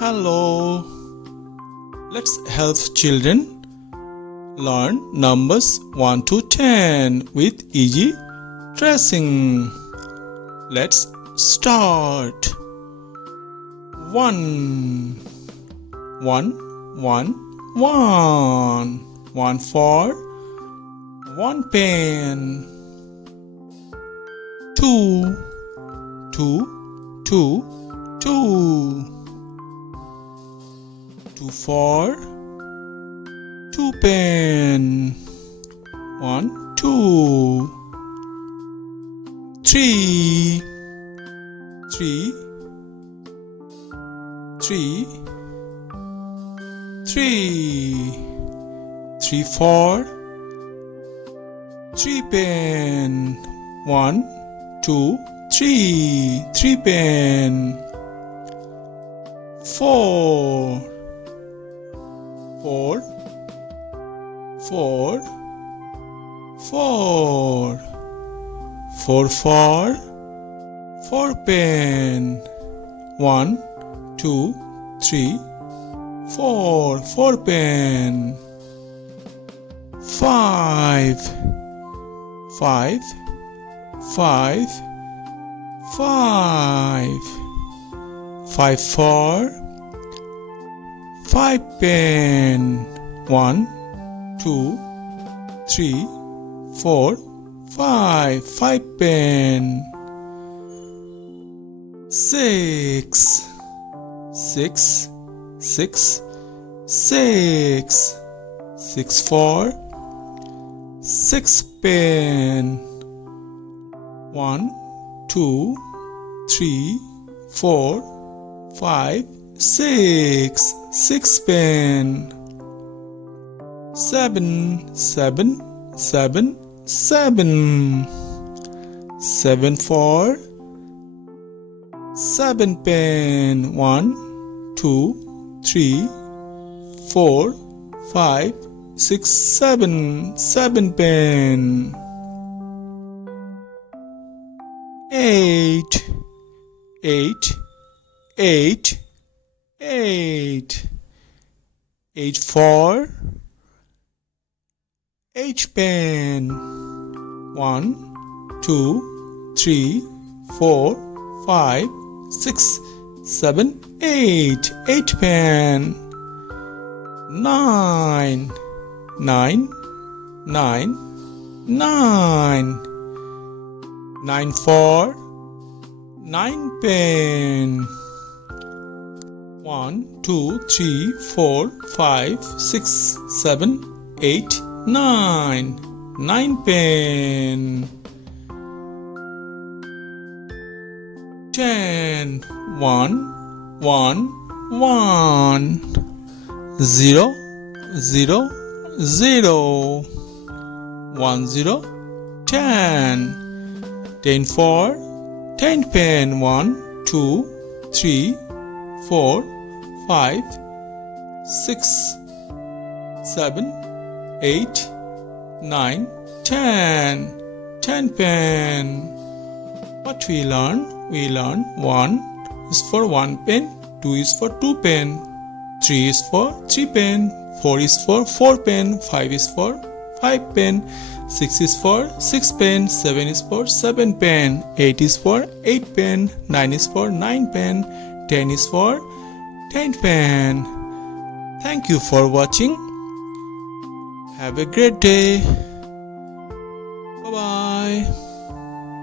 Hello. Let's help children learn numbers 1 to 10 with easy tracing. Let's start. 1 1 1 1 1 for 1 pen. 2 2 2 2 2 for 2 pen. 1 2 3 3 3 3 3 for 3 pen. 1 2 3 3 pen. 4 4 4 4 4 for 4 pen. 1 2 3 4 4 pen. 5 5 5 5 5 for 5 pen. 1 2 3 4 5 5 pen. 6 6 6 6 6 for 6 pen. 1 2 3 4 5 6 6 pen. 7 7 7 7 7 for 7 pen. 1 2 3 4 5 6 7 7 pen. 8 8 8 8 8 for 8 pen. 1 2 3 4 5 6 7 8 8 pen. 9 9 9 9 9 for 9 pen. 1 2 3 4 5 6 7 8 9 9 pen. 10 1 1 1 0 0 0 1 0 10 10 for 10 pen. 1 2 3 4 5 6 7 8 9 10 10 pen. What we learn? We learn 1 is for 1 pen, 2 is for 2 pen, 3 is for 3 pen, 4 is for 4 pen, 5 is for 5 pen, 6 is for 6 pen, 7 is for 7 pen, 8 is for 8 pen, 9 is for 9 pen, 10 is for 10 pen. Thank you for watching. Have a great day. Bye bye.